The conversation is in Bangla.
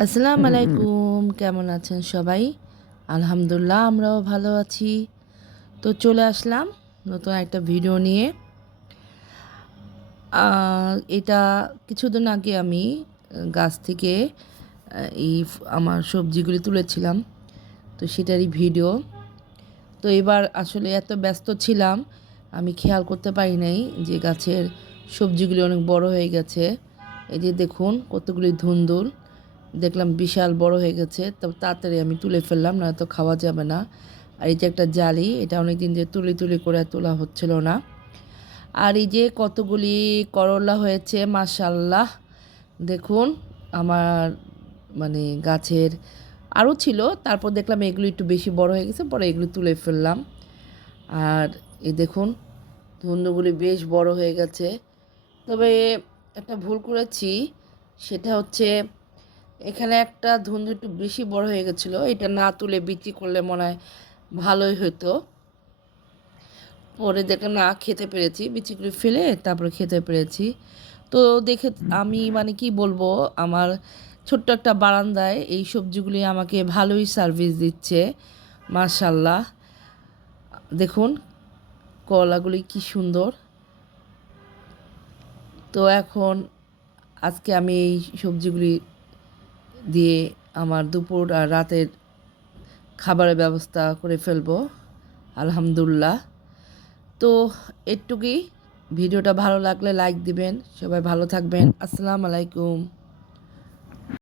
আসসালামু আলাইকুম, কেমন আছেন সবাই? আলহামদুলিল্লাহ আমরাও ভালো আছি। তো চলে আসলাম নতুন একটা ভিডিও নিয়ে। আ এটা কিছুদিন আগে আমি গাছ থেকে আমার সবজিগুলি তুলেছিলাম। তো সেটারই ভিডিও। তো এবার আসলে এত ব্যস্ত ছিলাম, আমি খেয়াল করতে পারি নাই যে গাছের সবজিগুলি অনেক বড় হয়ে গেছে। এই যে দেখুন কতগুলি ধুন্দুল। দেখলাম বিশাল বড় হয়ে গেছে। তো তাড়াতাড়ি আমি তুলে ফেললাম, নয়তো খাওয়া যাবে না। আর এই যে একটা জালি, এটা অনেকদিন যে তুলি করে তোলা হচ্ছিল না। আর এই যে কতগুলি করলা হয়েছে মাশাআল্লাহ। দেখুন আমার মানে গাছের আরও ছিল, তারপর দেখলাম এগুলো একটু বেশি বড় হয়ে গেছে, পরে এগুলো তুলে ফেললাম। আর এই দেখুন ধুন্দুগুলি বেশ বড় হয়ে গেছে। তবে একটা ভুল করেছি, সেটা হচ্ছে এখানে একটা ধুন্দু একটু বেশি বড় হয়ে গেছিলো, এটা না তুলে বিক্রি করলে মনে হয় ভালোই হতো। পরে দেখলাম না, খেতে পেরেছি, বিচিগুলি ফেলে তারপরে খেতে পেরেছি। তো দেখে আমি মানে কি বলবো, আমার ছোট্ট একটা বারান্দায় এই সবজিগুলি আমাকে ভালোই সার্ভিস দিচ্ছে মাশাল্লাহ। দেখুন কলাগুলি কি সুন্দর। তো এখন আজকে আমি এই সবজিগুলি দিয়ে আমার দুপুর আর রাতের খাবারের ব্যবস্থা করে ফেলবো আলহামদুলিল্লাহ। তো এটুকুই। ভিডিওটা ভালো লাগলে লাইক দিবেন। সবাই ভালো থাকবেন। আসসালামু আলাইকুম।